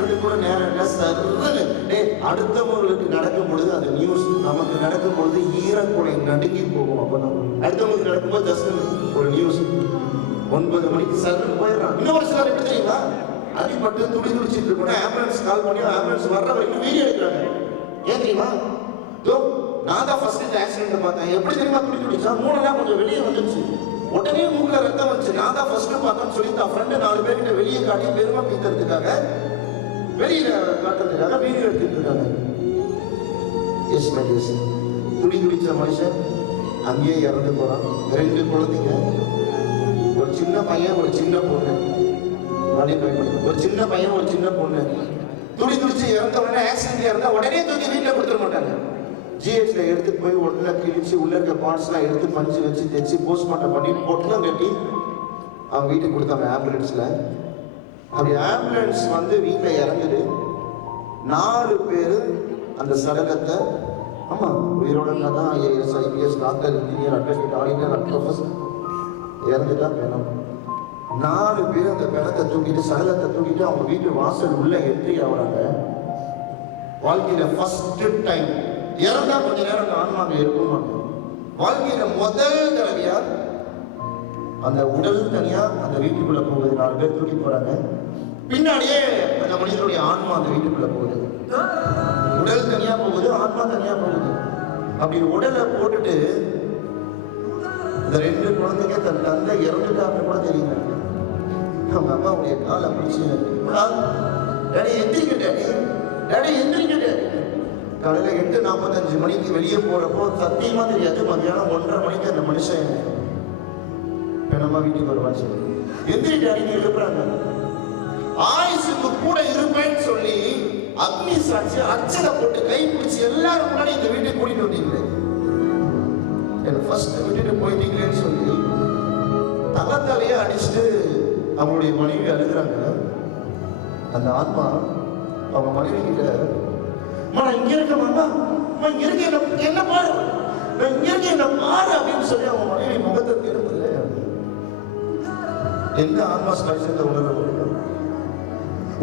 படிக்கிறது கூட நேரம் இல்லை. சர்வனே அடுத்தவங்களுக்கு நடக்கும் பொழுது அது நியூஸ், நமக்கு நடக்கும் பொழுது ஈரக்குறை நடுங்கி போகும். அப்பதான் அடுத்தவங்களுக்கு நடக்கும்போது ஜஸ்ட் ஒரு நியூஸ் 9 மணிக்கு சர்வன் போயிடுறான். இன்னொரு சிலர் எப்படி தெரியுமா, அடிபட்டு துடி துடிச்சிட்டு இருக்கோம், ஆம்புலன்ஸ் கால் பண்ணி ஆம்புலன்ஸ் வர்ற வரைக்கும் வீடியோ எடுக்கிறாங்க. ஏன் தெரியுமா, நான் தான் ஃபர்ஸ்ட் இந்த ஆக்சிடென்ட் பார்த்தேன். எப்படி தெரியுமா துடி துடிச்சா, மூணுலாம் கொஞ்சம் வெளியே வந்துருச்சு, உடனே மூக்கில் ரத்தம் வந்துச்சு. நான் தான் ஃபர்ஸ்ட் பார்த்தேன்னு சொல்லி தான் ஃப்ரெண்டு 4 பேர்கிட்ட வெளியே காட்டி பெருமை பீக்கிறதுக்காக, வெளியில காட்டுறதுக்காக வீடியோ எடுத்துட்டு இருக்காங்க. எஸ் மை எஸ், துடி துடிச்ச மனுஷன் அங்கேயே இறந்து போறான். 2 குழந்தைங்க, ஒரு சின்ன பையன் ஒரு சின்ன பொண்ணு. ஒரு சின்ன பையன் ஒரு சின்ன பொண்ணு துடி துடிச்சு இறந்த உடனே ஆக்சிடென்ட் இருந்தா உடனே தூக்கி வீட்டில் கொடுத்துட மாட்டாங்க. ஜிஹெச்ல எடுத்துட்டு போய் உடனே கிழிச்சு உள்ள இருக்க பார்ட்ஸ்லாம் எடுத்து பஞ்சு வச்சு தைச்சு போஸ்ட்மார்ட்டம் பண்ணி பொட்டெல்லாம் கட்டி அவங்க வீட்டுக்கு கொடுத்தாங்க ஆம்புலன்ஸ்ல. அப்படி ஆம்புலன்ஸ் வந்து வீட்டில் இறங்குது. 4 பேர் அந்த சடலத்தை, ஆமா உயிரோட தான் IAS IPS doctor engineer advocate auditor professor இறந்துட்டா பெணம். 4 பேர் அந்த பிணத்தை தூக்கிட்டு சடலத்தை தூக்கிட்டு அவங்க வீட்டு வாசல் உள்ள என்ட்ரி ஆகுறாங்க. வாழ்க்கையில ஃபர்ஸ்ட் டைம் இறந்தா கொஞ்ச நேரம் ஆன்மாங்க இருக்கும். வாழ்க்கையில முதல் தடவையா அந்த உடல் தனியா அந்த வீட்டுக்குள்ள போகுது. 4 பேர் தூக்கி போறாங்க. பின்னாடியே அந்த மனிதனுடைய ஆன்மா அந்த வீட்டுக்குள்ள போகுது. உடல் தனியா போகுது, ஆன்மா தனியா போகுது. அப்படி உடலை போட்டுட்டு இந்த 2 குழந்தைங்க தன் தந்தை இறந்துட்டாங்க கூட தெரியல. அவங்க அம்மாவுடைய காலை பிடிச்சு, டேடி எந்திரிக்க டேடி, டேடி எந்திரிக்க டேடி. காலையில் 8:45 மணிக்கு வெளியே போறப்போ சத்தியமா தெரியாது, மத்தியானம் 1:30 மணிக்கு அந்த மனுஷன் பெணமா வீட்டுக்கு வருவாச்சு. எந்திரி டேடின்னு எழுப்புறாங்க. ஆயுசுக்கு கூட இருப்பேன்னு சொல்லி அக்னி சாட்சி அச்சனை போட்டு கை பிடிச்சி எல்லாரும் முன்னாடி இந்த வீட்டுக்கு கூட்டிட்டு வந்தீங்களே, என்ன ஃபர்ஸ்ட் விட்டுட்டு போயிட்டீங்களேன்னு சொல்லி தலையே அடிச்சுட்டு அவங்களுடைய மனைவி அழுகிறாங்க. அந்த ஆத்மா அவங்க மனைவி கிட்ட, நான் இங்க இருக்கேன், இங்க இருக்க என்ன பாரு, நான் இங்க இருக்க என்ன பாரு அப்படின்னு சொல்லி அவங்க மனைவி முகத்தை திரும்புது. எந்த ஆத்மா ஸ்பரிசத்தை உணர முடியும்?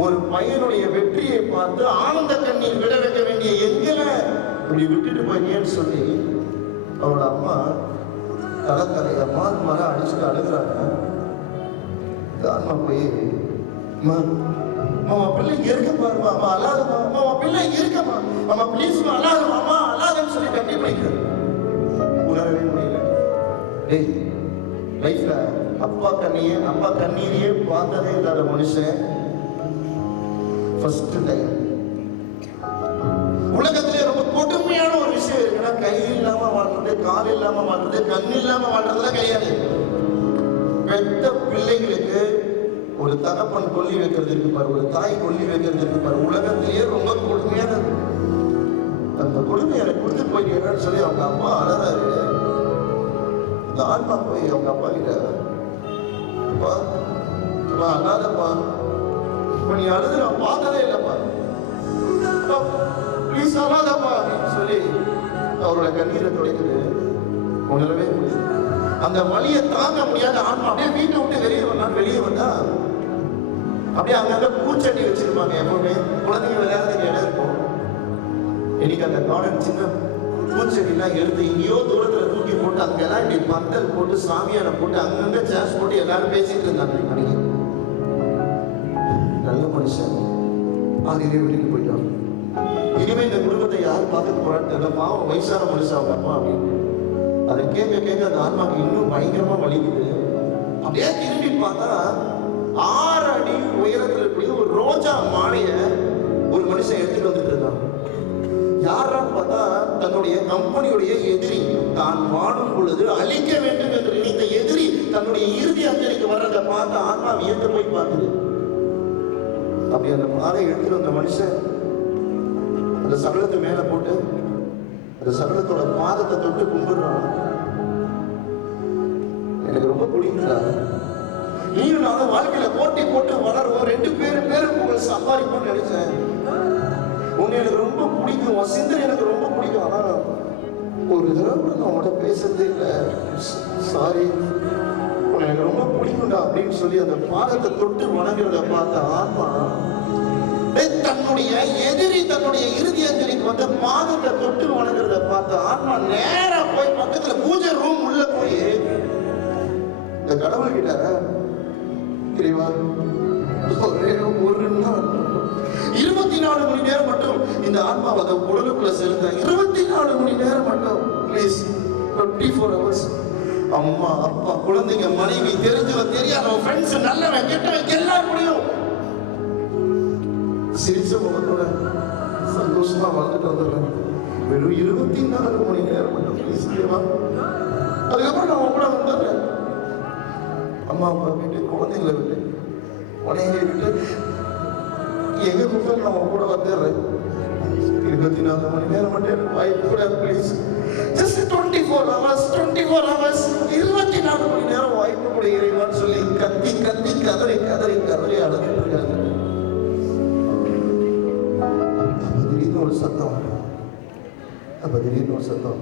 ஒரு பையனுடைய வெற்றியை பார்த்து ஆனந்த கண்ணீர் விட வைக்க வேண்டிய எங்களை இப்படி விட்டுட்டு போய்ங்கன்னு சொல்லி அவளோட அம்மா தலைய மர அடிச்சுட்டு அழுகிறாங்க. ஆன்மா போய், மாமா பிள்ளை இங்க இருக்க பாருமா, அம்மா அல்லாதமா, மாமா பிள்ளை இங்க இருக்கமா, அம்மா பிளீஸ் அல்லாதமா, அம்மா அல்லாதன்னு சொல்லி கட்டி பிடிக்கிறது. உணரவே முடியல. டேய், லைஃப்ல அப்பா கண்ணீரையே பார்த்ததே இல்லாத மனுஷன் ஃபர்ஸ்ட் டைம். உலகத்திலே ரொம்ப கொடுமையான ஒரு விஷயம் இருக்குன்னா, கை இல்லாம வாழ்றது, கால் இல்லாம வாழ்றது, கண் இல்லாம வாழ்றதுலாம் கிடையாது. பெத்த பிள்ளைகளுக்கு ஒரு தகப்பன் கொல்லி வைக்கிறது இருக்கு பாரு, ஒரு தாய் கொல்லி வைக்கிறது இருக்கு பாரு, உலகத்திலேயே ரொம்ப கொடுமையானது. அந்த கொடுமையை எனக்கு கொடுத்துட்டு போயிட்டேன்னு சொல்லி அவங்க அப்பா அழறாரு. அந்த ஆன்மா போய் அவங்க அப்பா கிட்ட, அப்பா அழாதப்பா, இப்ப நீ அழுது நான் பார்த்ததே இல்லப்பா, ப்ளீஸ் அழாதப்பா அப்படின்னு சொல்லி அவரோட கண்ணீரை துடைக்குது. உணரவே முடியும். அந்த வலியை தாங்க முடியாத ஆன்மா அப்படியே வீட்டை விட்டு வெளியே வந்தா அப்படியே அங்கங்க பூச்செடி வச்சிருப்பாங்க. எப்பவுமே குழந்தைங்க விளையாடுறதுக்கு இடம் இருக்கும். இன்னைக்கு அந்த கார்டன் சின்ன பூச்செடிலாம் எடுத்து எங்கேயோ தூரத்துல தூக்கி போட்டு அங்கெல்லாம் இப்படி பந்தல் போட்டு சாமியான போட்டு அங்கங்க சேர்ஸ் போட்டு எல்லாரும் பேசிட்டு இருந்தாங்க. நல்ல மனுஷன் பாதியிலே விட்டுட்டு போயிட்டான். இனிமே இந்த குடும்பத்தை யார் பார்த்துட்டு போறான்னு தெரியல, பாவம் வயசான மனுஷன் அவங்க அப்பா அப்படின்னு. அதை கேட்க அந்த ஆன்மாக்கு இன்னும் பயங்கரமா வலிக்குது. அப்படியே திரும்பி பார்த்தா 6 அடி உயரத்தில் இருக்கக்கூடிய ஒரு ரோஜா மாலைய ஒரு மனுஷன் எடுத்துட்டு வந்துட்டு இருந்தான். யாரான்னு பார்த்தா தன்னுடைய கம்பெனியுடைய எதிரி, தான் வாழும் பொழுது அழிக்க வேண்டும் என்று நினைத்த எதிரி தன்னுடைய இறுதி அஞ்சலிக்கு வர்றதை பார்த்த ஆன்மா வியந்து போய் பார்க்குது. அப்படி அந்த மாலை எடுத்துட்டு வந்த மனுஷன் அந்த சகலத்தை மேல போட்டு அந்த சகலத்தோட பாதத்தை தொட்டு கும்பிடுறான். எனக்கு ரொம்ப பிடிக்கிறா. நீயும் நானும் வாழ்க்கையில போட்டி போட்டு வளருவோம், 2 பேரும் உங்களை சம்பாதிப்போம்னு நினைச்சேன். உன்னை எனக்கு ரொம்ப பிடிக்கும், உன் சிந்தனை எனக்கு ரொம்ப பிடிக்கும். ஆனா ஒரு தடவை கூட நான் உன்கிட்ட பேசுறதே இல்லை, சாரி, உன்னை எனக்கு ரொம்ப பிடிக்கும்டா அப்படின்னு சொல்லி அந்த பாதத்தை தொட்டு வணங்குறத பார்த்த ஆன்மா தன்னுடைய இறுதி அஞ்சலிக்கு வந்து பாதத்தை தொட்டு வணங்குறத பார்த்த ஆன்மா நேரா போய் பக்கத்துல பூஜை ரூம் உள்ள போய் இந்த கடவுள் கிட்ட தெரியுமா ஒரே ஒரு நாள் 24 மணி நேரம் மட்டும் இந்த ஆன்மா அந்த உடலுக்குள்ள செலுத்த 24 மணி நேரம் மட்டும் ப்ளீஸ் 24 hours அம்மா அப்பா குழந்தைங்க மனைவி தெரிஞ்சவன் தெரியாதவன் ஃப்ரெண்ட்ஸ் நல்லவன் கெட்டவன் எல்லாம் முடியும் சிரிச்ச முகத்தோட சந்தோஷமா வாழ்ந்துட்டு வந்துடுறேன். வெறும் 24 மணி நேரம் மட்டும் ப்ளீஸ் தேவா. அதுக்கப்புறம் நான் கூட வந்துடுறேன். அம்மா அப்பா விட்டு குழந்தைங்களை விட்டு உனையை விட்டு எங்க கூப்பிட்டு நான் கூட வந்துடுறேன். 24 மணி நேரம் மட்டும் எனக்கு வாய்ப்பு கூட ப்ளீஸ். ஜஸ்ட் 24 hours 24 மணி நேரம் வாய்ப்பு கூட இறைவான்னு சொல்லி கத்தி கத்தி கதறி கதறி கதறி அழுதுட்டு இருக்காங்க. திடீர்னு ஒரு சத்தம்.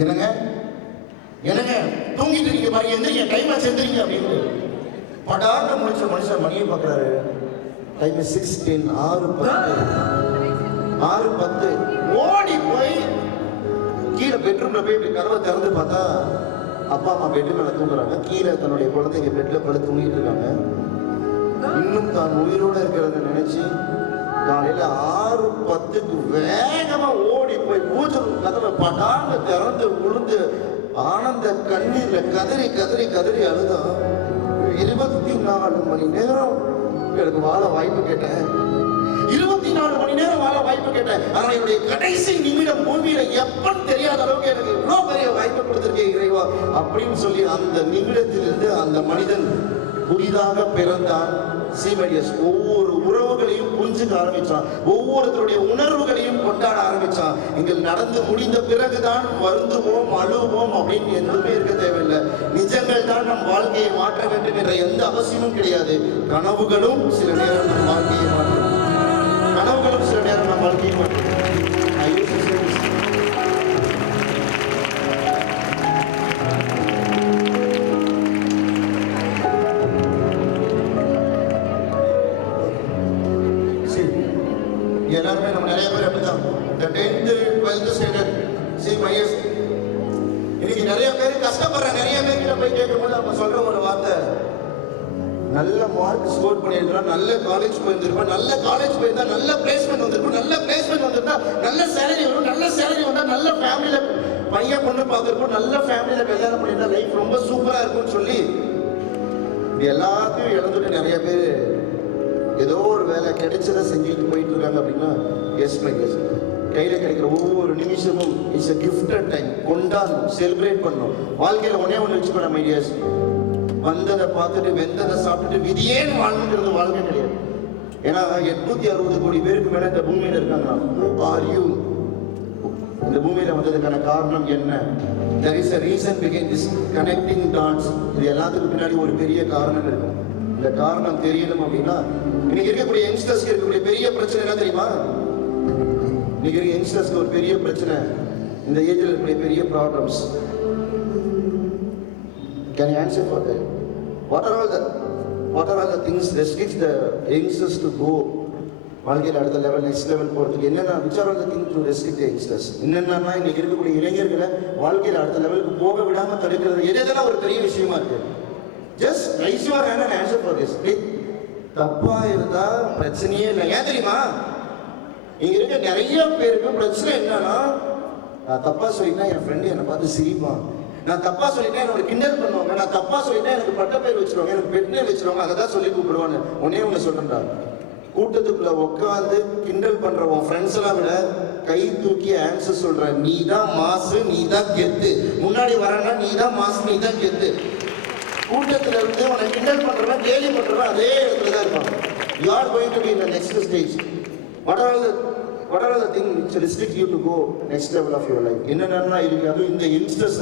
என்னங்க என்னங்க தூங்கிட்டு இருக்கீங்க பாருங்க, எந்திரிங்க, டைம் ஆச்சு எந்திரிங்க அப்படின்னு படாட்ட முடிச்ச மனுஷன் மணியை பார்க்குறாரு. டைம் 6:10 6:10 ஓடி போய் கீழே பெட்ரூம்ல போய் இப்படி கதவை திறந்து பார்த்தா அப்பா அம்மா பெட்டு மேல தூங்குறாங்க. கீழே தன்னுடைய குழந்தைங்க பெட்ல படுத்து தூங்கிட்டு இருக்காங்க. இன்னும் தான் உயிரோட இருக்கிறத நினைச்சு காலையில 6:10 வேகமா ஓடி போய் பூஜை கதவை படான்னு திறந்து விழுந்து ஆனந்த கண்ணீர்ல கதறி கதறி கதறி அழுதான். 24 மணி நேரம் எனக்கு வாழ வாய்ப்பு கேட்டேன். 24 மணி நேரம் வாழ வாய்ப்பு கேட்டேன். ஆனா என்னுடைய கடைசி நிமிடம் பூமியில எப்பன்னு தெரியாத அளவுக்கு எனக்கு இவ்வளவு பெரிய வாய்ப்பு கொடுத்திருக்கேன் இறைவா அப்படின்னு சொல்லி அந்த நிமிடத்திலிருந்து அந்த மனிதன் புதிதாக பிறந்தான். சீமடியஸ் ஒவ்வொரு உறவுகளையும் புரிஞ்சுக்க ஆரம்பிச்சான். ஒவ்வொருத்தருடைய உணர்வுகளையும் கொண்டாட ஆரம்பிச்சான். இங்க நடந்து முடிந்த பிறகுதான் வருந்துவோம் அழுவோம் அப்படின்னு எதுவுமே இருக்க தேவையில்லை. நிஜங்கள் தான் நம் வாழ்க்கையை மாற்ற வேண்டும் என்ற எந்த அவசியமும் கிடையாது. கனவுகளும் சில நேரம் நம் வாழ்க்கையை மாற்றும். கனவுகளும் சில நேரம் நம் வாழ்க்கையை மாற்றும். எல்லாருமே நம்ம நிறைய பேர் அப்படிதான். இந்த 10th 12th ஸ்டாண்டர்ட் CMIS இன்னைக்கு நிறைய பேர் கஷ்டப்படுற நிறைய பேர்கிட்ட போய் கேட்கும்போது அவங்க சொல்ற ஒரு வார்த்தை, நல்ல மார்க் ஸ்கோர் பண்ணியிருந்தா நல்ல காலேஜ் போயிருந்திருப்பா, நல்ல காலேஜ் போயிருந்தா நல்ல பிளேஸ்மெண்ட் வந்திருக்கும், நல்ல பிளேஸ்மெண்ட் வந்திருந்தா நல்ல சேலரி வரும், நல்ல சேலரி வந்தா நல்ல ஃபேமிலியில பையன் பொண்ணு பார்த்துருப்போம், நல்ல ஃபேமிலியில கல்யாணம் பண்ணியிருந்தா லைஃப் ரொம்ப சூப்பரா இருக்கும்னு சொல்லி எல்லாத்தையும் இழந்துட்டு நிறைய பேர் ஏதோ ஒரு வேலை கிடைச்சதை செஞ்சுட்டு போயிட்டு இருக்காங்க. அப்படின்னா எஸ் மை எஸ், கையில கிடைக்கிற ஒவ்வொரு நிமிஷமும் இட்ஸ் a gifted time. கொண்டாடணும், செலிப்ரேட் பண்ணணும். வாழ்க்கையில ஒண்ணு வச்சுக்கோ நம்ம ஐடியாஸ். வந்ததை பார்த்துட்டு வெந்ததை சாப்பிட்டுட்டு விதியேன்னு வாழ்ந்துங்கிறது வாழ்க்கை கிடையாது. ஏன்னா 860 கோடி பேருக்கு மேல இந்த பூமியில இருக்காங்க. Who are you? இந்த பூமியில வந்ததுக்கான காரணம் என்ன? There is a reason behind this connecting dots. இது எல்லாத்துக்கும் பின்னாடி ஒரு பெரிய காரணம் இருக்கும். இந்த காரணம் தெரியணும் அப்படின்னா இன்னைக்கு இருக்கக்கூடிய யங்ஸ்டர்ஸ்க்கு இருக்கக்கூடிய பெரிய பிரச்சனை என்ன தெரியுமா? இன்னைக்கு இருக்க யங்ஸ்டர்ஸ்க்கு ஒரு பெரிய பிரச்சனை, இந்த ஏஜ்ல இருக்கக்கூடிய பெரிய problems. Can you answer for that? What are all the things restricts the youngsters to go வாழ்க்கையில் அடுத்த லெவல் நெக்ஸ்ட் லெவல் போகிறதுக்கு? என்னென்ன which are all the things to restrict the youngsters? என்னென்னா இன்னைக்கு இருக்கக்கூடிய இளைஞர்களை வாழ்க்கையில் அடுத்த லெவலுக்கு போக விடாம தடுக்கிறது எதெல்லாம் ஒரு பெரிய விஷயமா இருக்கு? Just raise your hand and answer for this. தப்பா இருந்தா பிரச்சனையே இல்லை. ஏன் தெரியுமா? இங்க இருக்க நிறைய பேருக்கு பிரச்சனை என்னன்னா, நான் தப்பா சொல்லிட்டா என் ஃப்ரெண்டு என்னை பார்த்து சிரிப்பான், நான் தப்பா சொல்லிட்டா என்னோட கிண்டல் பண்ணுவாங்க, நான் தப்பா சொல்லிட்டா எனக்கு பட்ட பேர் வச்சிருவாங்க, எனக்கு பெட்னே வச்சிருவாங்க, அதை தான் சொல்லி கூப்பிடுவான்னு. ஒன்னு சொல்றேன்டா, கூட்டத்துக்குள்ள உட்காந்து கிண்டல் பண்ற உன் ஃப்ரெண்ட்ஸ் எல்லாம் விட கை தூக்கி ஆன்சர் சொல்ற நீ தான் மாசு, நீ தான் கெத்து. முன்னாடி வரனா நீ தான் மாசு, நீ தான் கெத்து. கூட்டத்துல இருந்து உன்னை கிண்டல் பண்றவன் கேலி பண்றவன் அதே இடத்துல தான் இருப்பான். You are going to be in the next stage. What are all the things which restrict you to go next level of your life? என்னென்ன இருக்கு? அது இந்த யங்ஸ்டர்ஸ்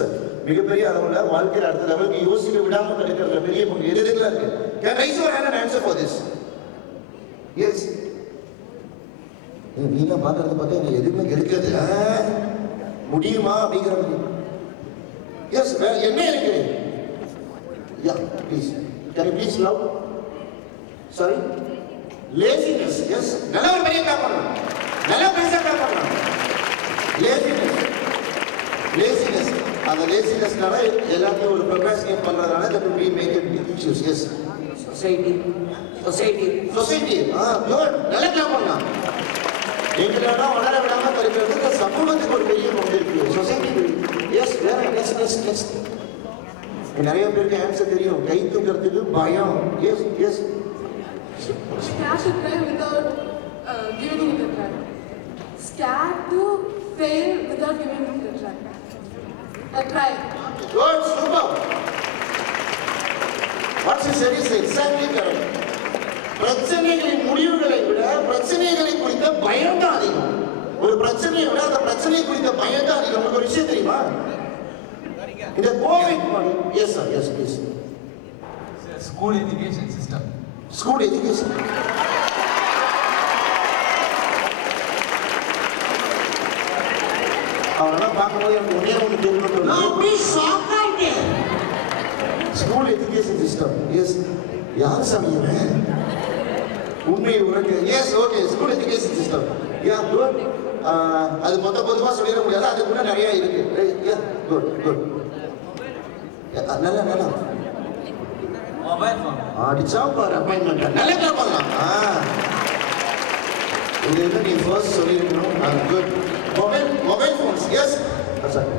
மிகப்பெரிய அளவுல வாழ்க்கையில அடுத்த லெவலுக்கு யோசிக்க விடாம தடுக்கிற பெரிய பங்கு எதுல இருக்கு? Can raise your hand and answer for this? Yes. நீங்க பாக்குறது பார்த்தா எனக்கு எதுவுமே கிடைக்கிறது முடியுமா அப்படிங்கிறது. எஸ், என்ன இருக்கு? Yeah, please. Can you please loud? Sorry? Laziness. Yes, நல்ல ஒரு பெரிய கிளாப் பண்ணலாம், நல்ல பெருசா கிளாப் பண்ணலாம். லேசினஸ், அந்த லேசினஸ்னால எல்லாத்தையும் ஒரு ப்ரொக்ராஸ்டினேட் பண்றதுனால that will be make it issues. Yes, society. Good, நல்ல கிளாப் பண்ணலாம். எங்களெல்லாம் வளர விடாம தடுக்கிறது சமூகத்துக்கு ஒரு பெரிய பங்கு இருக்கு. சொசைட்டி. Yes, next. நிறைய பேருக்கு ஆன்சர் தெரியும். கை தூக்கிறதுக்கு பயம். Yes. Scared to try without giving it a try. Scared to fail without giving it a try. Good, super. What she said is exactly correct. பிரச்சனைகளின் முடிவுகளை விட பிரச்சனைகளை குறித்த பயம் தான் அதிகம். ஒரு பிரச்சனையை விட அந்த பிரச்சனை குறித்த பயம் தான் அதிகம். உங்களுக்கு ஒரு விஷயம் தெரியுமா? இந்த Covid yes sir, yes please. School education system. அவரெல்லாம் பார்க்கும்போது எனக்கு ஒரே ஒன்று தெரியும். School education system. எஸ், யார் சமயம் உண்மை உனக்கு? Yes, okay. School education system. Yeah, good. அது பொதுவாக சொல்லிட முடியாது, அது கூட நிறைய இருக்கு. குட். நல்லா மொபைல் ஃபோன். அடிச்சா பாரு அப்பாயின்மெண்ட். நல்லா கிளாப் பண்ணலாம். இது நீ ஃபர்ஸ்ட் சொல்லியிருக்கணும். Good. Mobile phones. Yes sir,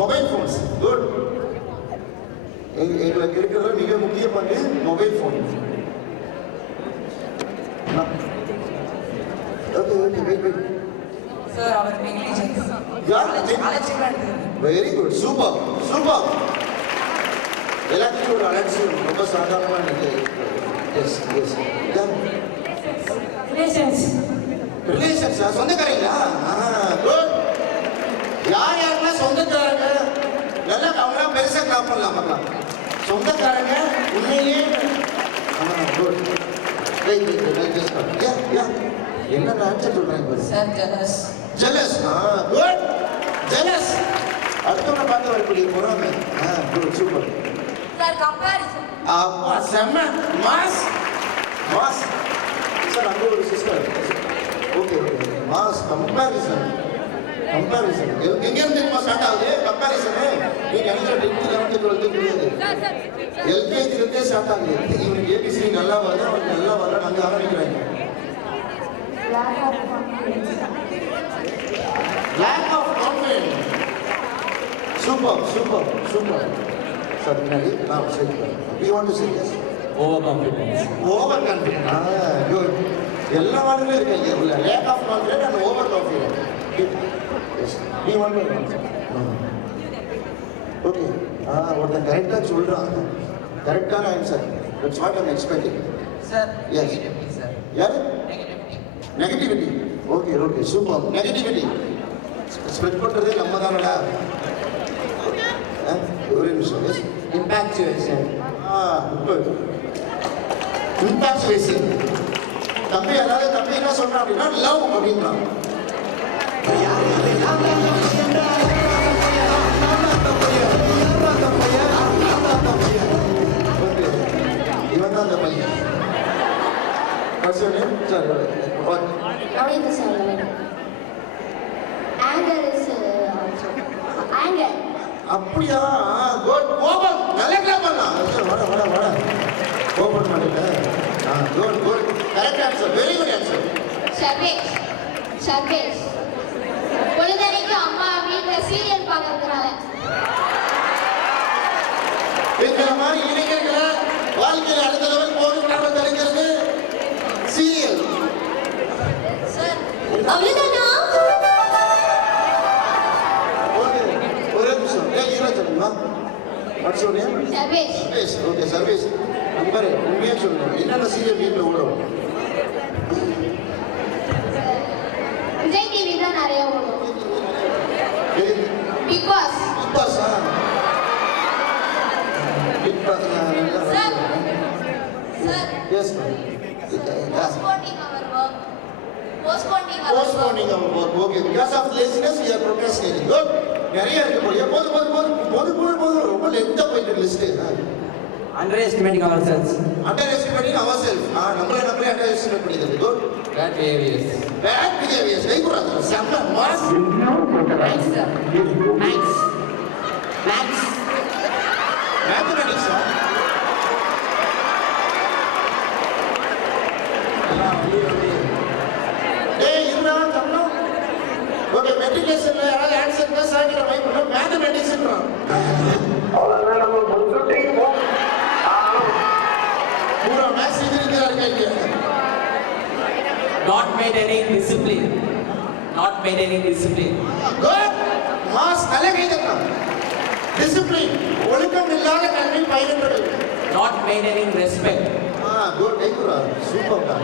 mobile phones. Good. எங்களுக்கு இருக்கிற மிக முக்கிய பங்கு mobile phone. Okay, wait. Sir, அவர் நெக்லிஜென்ஸ். Very good, super. எல்லாத்துக்கும் ஒரு அலட்சியம் ரொம்ப சாதாரணமாக எனக்கு. எஸ். ரிலேஷன்ஸ் சொந்தக்காரங்களா? குட். யாரெல்லாம் சொந்தக்காரங்க நல்லா அவங்களாம் பெருசாக கிளாப் பண்ணலாம். பார்க்கலாம் சொந்தக்காரங்க உண்மையிலேயே. குட். என்ன ஆன்சர் சொல்றேன் சார், ஜெலஸ். குட். ஜெலஸ், அடுத்தவங்க பார்த்து வரக்கூடிய பொறாமை. Good, super. Sir, comparison. அப்பா செம்ம. மாஸ். சார், அங்கே ஒரு சிஸ்டர். ஓகே. மாஸ். கம்பேரிசன். எங்கேருந்து தெரியுமா ஸ்டார்ட் ஆகுது கம்பேரிசன்? நீங்க நினைக்கிற 10th 11th 12th கிடையாது. எல்கேஜிலேருந்தே ஸ்டார்ட் ஆகுது. இவனுக்கு ஏபிசி நல்லா வருது, அவனுக்கு நல்லா வரல, நாங்கள் ஆரம்பிக்கிறாங்க. Lack of confidence. Super. Sir, now say it. You want to say yes? Overconfidence. Good. எல்லா வார்த்தையும் இருக்கு இங்க. Lack of confidence and overconfidence. Yes. You want to answer? Okay. ஒருத்தன் கரெக்டா சொல்றான். கரெக்டான answer. That's what I'm expecting. Sir, Yes. Sir. யாரு? Negativity. Okay, super. Negativity spread பண்றதே நம்ம தானடா. ஒரு நிமிஷம். Yes, infatuation. இம்பாக்சுவேஷன். தம்பி என்ன சொல்றான் அப்படின்னா லவ் அப்படின்றான். இவன் தான் அந்த பையன். What's your name? Sir, what? அப்படியா? குட். கோபம். நல்ல கிளாப் பண்ணலாம். வட கோபம் பண்ணல. Good. Correct answer. Very good answer. Sarvesh பொழுதனைக்கு அம்மா வீட்டுல சீரியல் பார்க்கறதுனால. இந்த மாதிரி இளைஞர்களை வாழ்க்கையில் அடுத்த லெவல் போகணும்னு நினைக்கிறது சீரியல். சார், அவ்வளவுதானா? ஒரே நிமிஷம். ஹீரோ சொல்லுமா? What's your name? Sarvesh. Okay, Sarvesh. Number உண்மையாக சொல்லணும். என்னென்ன சீரியல் வீட்டில் ஓடும்? விஜய் டிவி தான் நிறைய ஓடும். Bigg Boss. Sir, Yes, ma'am. Postponing our work. Okay. Because of laziness, we are procrastinating. Good. நிறைய இருக்கு போலியா? போதும். ரொம்ப லென்த்தா போயிட்டு list. Underestimating ourselves. Underestimating ourselves. நம்மளே underestimate பண்ணிக்கிறது. Good. Bad behaviors. Bad behaviors. Very good. செம்ம mass. Nice, sir. Nice. Maths. Mathematics. டேய் இருடா தம்னோ. ஓகே மெட்ரிகுலேஷன்ல யாராவது ஆன்சர் தான் சாக்கிற மைண்ட் பண்ண மேத்தமேட்டிக்ஸ்ன்றான். பூரா மேத்ஸ் இன்ஜினியரா இருக்காங்க. Not maintaining discipline. Not maintaining discipline. Good. Mass நல்ல கைதட்டலாம். டிசிப்ளின் ஒழுக்கம் இல்லாத கல்வி பயின்றது. Not maintaining respect. குட் கைக்குறா. சூப்பர்டா.